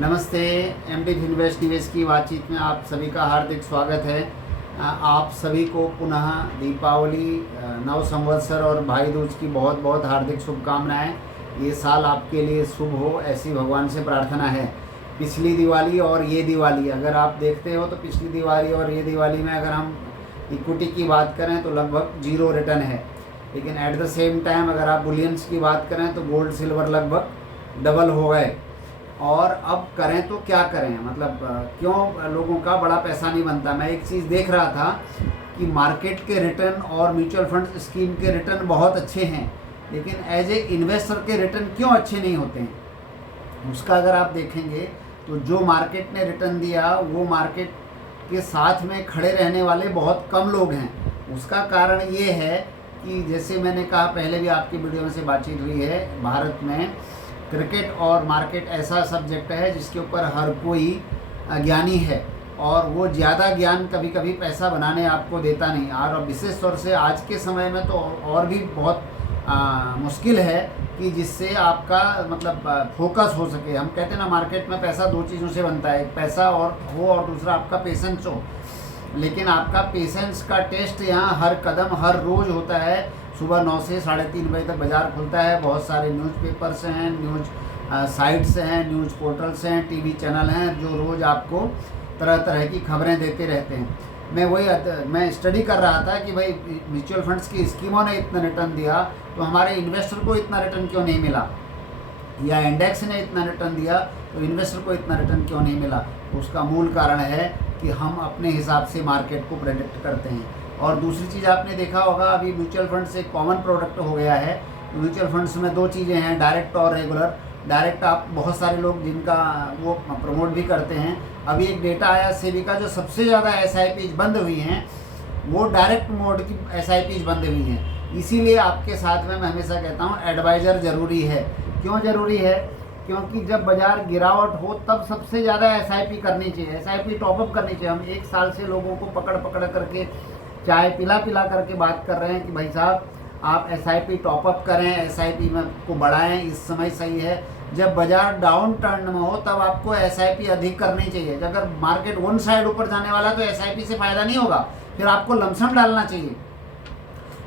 नमस्ते। MD invest निवेश की बातचीत में आप सभी का हार्दिक स्वागत है। आप सभी को पुनः दीपावली, नव संवत्सर और भाई दूज की बहुत बहुत हार्दिक शुभकामनाएं। ये साल आपके लिए शुभ हो, ऐसी भगवान से प्रार्थना है। पिछली दिवाली और ये दिवाली अगर आप देखते हो तो पिछली दिवाली और ये दिवाली में अगर हम इक्विटी की बात करें तो लगभग जीरो रिटर्न है, लेकिन एट द सेम टाइम अगर आप बुलियंस की बात करें तो गोल्ड सिल्वर लगभग डबल हो गए। और अब करें तो क्या करें, मतलब क्यों लोगों का बड़ा पैसा नहीं बनता। मैं एक चीज़ देख रहा था कि मार्केट के रिटर्न और म्यूचुअल फंड स्कीम के रिटर्न बहुत अच्छे हैं, लेकिन एज ए इन्वेस्टर के रिटर्न क्यों अच्छे नहीं होते हैं। उसका अगर आप देखेंगे तो जो मार्केट ने रिटर्न दिया वो मार्केट के साथ में खड़े रहने वाले बहुत कम लोग हैं। उसका कारण ये है कि जैसे मैंने कहा पहले भी आपकी वीडियो में से बातचीत हुई है, भारत में क्रिकेट और मार्केट ऐसा सब्जेक्ट है जिसके ऊपर हर कोई ज्ञानी है, और वो ज़्यादा ज्ञान कभी कभी पैसा बनाने आपको देता नहीं। और विशेष तौर से आज के समय में तो और भी बहुत मुश्किल है कि जिससे आपका मतलब फोकस हो सके। हम कहते हैं ना, मार्केट में पैसा दो चीज़ों से बनता है, एक पैसा और दूसरा आपका पेशेंस हो। लेकिन आपका पेशेंस का टेस्ट यहाँ हर कदम हर रोज़ होता है। सुबह 9 से 3:30 बजे तक बाज़ार खुलता है। बहुत सारे न्यूज़पेपर्स हैं, न्यूज़ साइट्स हैं, न्यूज़ पोर्टल्स हैं, टीवी चैनल हैं जो रोज़ आपको तरह तरह की खबरें देते रहते हैं। मैं स्टडी कर रहा था कि भाई म्यूचुअल फंड्स की स्कीमों ने इतना रिटर्न दिया तो हमारे इन्वेस्टर को इतना रिटर्न क्यों नहीं मिला, या इंडेक्स ने इतना रिटर्न दिया तो इन्वेस्टर को इतना रिटर्न क्यों नहीं मिला। उसका मूल कारण है कि हम अपने हिसाब से मार्केट को प्रेडिक्ट करते हैं। और दूसरी चीज़ आपने देखा होगा, अभी म्यूचुअल फंड्स एक कॉमन प्रोडक्ट हो गया है। म्यूचुअल फंड्स में दो चीज़ें हैं, डायरेक्ट और रेगुलर। डायरेक्ट आप बहुत सारे लोग जिनका वो प्रमोट भी करते हैं। अभी एक डेटा आया सेबी का, जो सबसे ज़्यादा SIPs बंद हुई हैं वो डायरेक्ट मोड की SIPs बंद हुई हैं। इसीलिए आपके साथ में मैं हमेशा कहता हूँ एडवाइज़र ज़रूरी है। क्यों ज़रूरी है? क्योंकि जब बाज़ार गिरावट हो तब सबसे ज़्यादा SIP करनी चाहिए, SIP टॉपअप करनी चाहिए। हम एक साल से लोगों को पकड़ पकड़ करके चाय पिला करके बात कर रहे हैं कि भाई साहब आप SIP टॉपअप करें, SIP में को बढ़ाएं, इस समय सही है। जब बाजार डाउन टर्न में हो तब आपको SIP अधिक करनी चाहिए। अगर मार्केट वन साइड ऊपर जाने वाला तो SIP से फ़ायदा नहीं होगा, फिर आपको लमसम डालना चाहिए।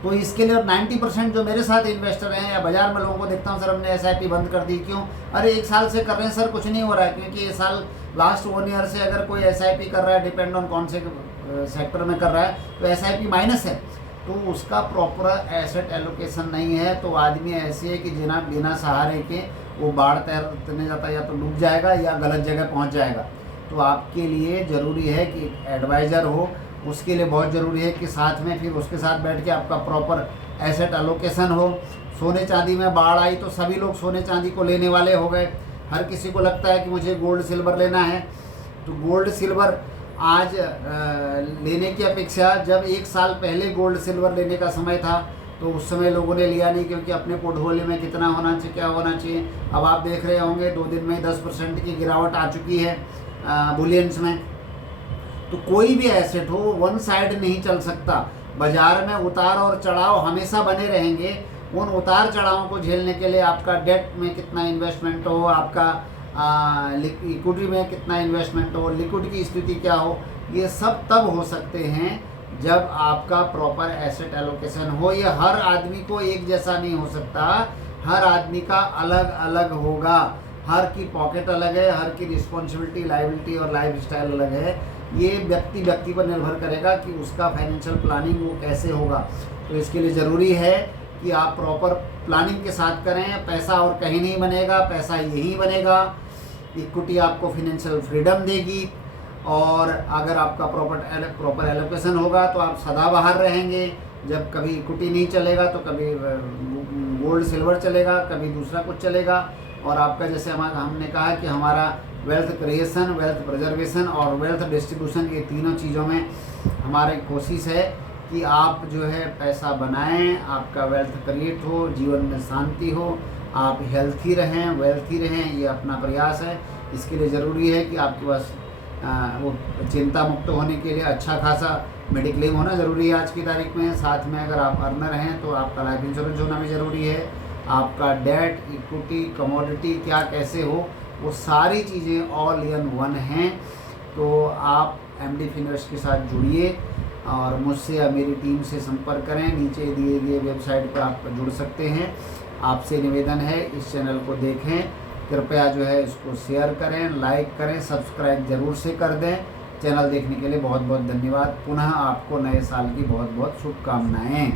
तो इसके लिए 90% जो मेरे साथ इन्वेस्टर हैं या बाजार में लोगों को देखता हूँ, सर हमने SIP बंद कर दी। क्यों? अरे एक साल से कर रहे हैं सर, कुछ नहीं हो रहा है। क्योंकि ये साल लास्ट 1 ईयर से अगर कोई SIP कर रहा है, डिपेंड ऑन कौन से सेक्टर में कर रहा है, तो SIP माइनस है। तो उसका प्रॉपर एसेट एलोकेशन नहीं है। तो आदमी ऐसे है कि बिना सहारे के वो बाढ़ तैरने जाता है, या तो डूब जाएगा या गलत जगह पहुंच जाएगा। तो आपके लिए ज़रूरी है कि एडवाइज़र हो। उसके लिए बहुत ज़रूरी है कि साथ में फिर उसके साथ बैठ के आपका प्रॉपर एसेट एलोकेशन हो। सोने चांदी में बाढ़ आई तो सभी लोग सोने चांदी को लेने वाले हो गए। हर किसी को लगता है कि मुझे गोल्ड सिल्वर लेना है। तो गोल्ड सिल्वर आज लेने की अपेक्षा जब एक साल पहले गोल्ड सिल्वर लेने का समय था तो उस समय लोगों ने लिया नहीं, क्योंकि अपने पोर्टफोलियो में कितना होना चाहिए, क्या होना चाहिए। अब आप देख रहे होंगे 2 दिन में 10% की गिरावट आ चुकी है बुलियंस में। तो कोई भी एसेट हो वन साइड नहीं चल सकता। बाजार में उतार और चढ़ाव हमेशा बने रहेंगे। उन उतार चढ़ावों को झेलने के लिए आपका डेट में कितना इन्वेस्टमेंट हो, आपका इक्विटी में कितना इन्वेस्टमेंट हो, लिक्विड की स्थिति क्या हो, ये सब तब हो सकते हैं जब आपका प्रॉपर एसेट एलोकेशन हो। ये हर आदमी को एक जैसा नहीं हो सकता, हर आदमी का अलग अलग होगा। हर की पॉकेट अलग है, हर की रिस्पॉन्सिबिलिटी, लायबिलिटी और लाइफ स्टाइल अलग है। ये व्यक्ति पर निर्भर करेगा कि उसका फाइनेंशियल प्लानिंग वो कैसे होगा। तो इसके लिए ज़रूरी है कि आप प्रॉपर प्लानिंग के साथ करें। पैसा और कहीं नहीं बनेगा, पैसा यही बनेगा। इक्विटी आपको फाइनेंशियल फ्रीडम देगी, और अगर आपका प्रॉपर एलोकेशन होगा तो आप सदाबहार रहेंगे। जब कभी इक्विटी नहीं चलेगा तो कभी गोल्ड सिल्वर चलेगा, कभी दूसरा कुछ चलेगा। और आपका जैसे हमने कहा कि हमारा वेल्थ क्रिएशन, वेल्थ प्रिजर्वेशन और वेल्थ डिस्ट्रीब्यूशन, ये तीनों चीज़ों में हमारी कोशिश है कि आप जो है पैसा बनाएं, आपका वेल्थ क्रिएट हो, जीवन में शांति हो, आप हेल्थी रहें, वेल्थी रहें, ये अपना प्रयास है। इसके लिए ज़रूरी है कि आपके पास वो चिंता मुक्त होने के लिए अच्छा खासा मेडिक्लेम होना ज़रूरी है आज की तारीख में। साथ में अगर आप अर्नर हैं तो आपका लाइफ इंश्योरेंस होना भी ज़रूरी है। आपका डेट, इक्विटी, कमोडिटी क्या कैसे हो, वो सारी चीज़ें ऑल इन वन हैं। तो आप एमडी फिनर्स के साथ जुड़िए और मुझसे या मेरी टीम से संपर्क करें। नीचे दिए गए वेबसाइट पर आप जुड़ सकते हैं। आपसे निवेदन है, इस चैनल को देखें, कृपया जो है इसको शेयर करें, लाइक करें, सब्सक्राइब ज़रूर से कर दें। चैनल देखने के लिए बहुत बहुत धन्यवाद। पुनः आपको नए साल की बहुत बहुत शुभकामनाएँ।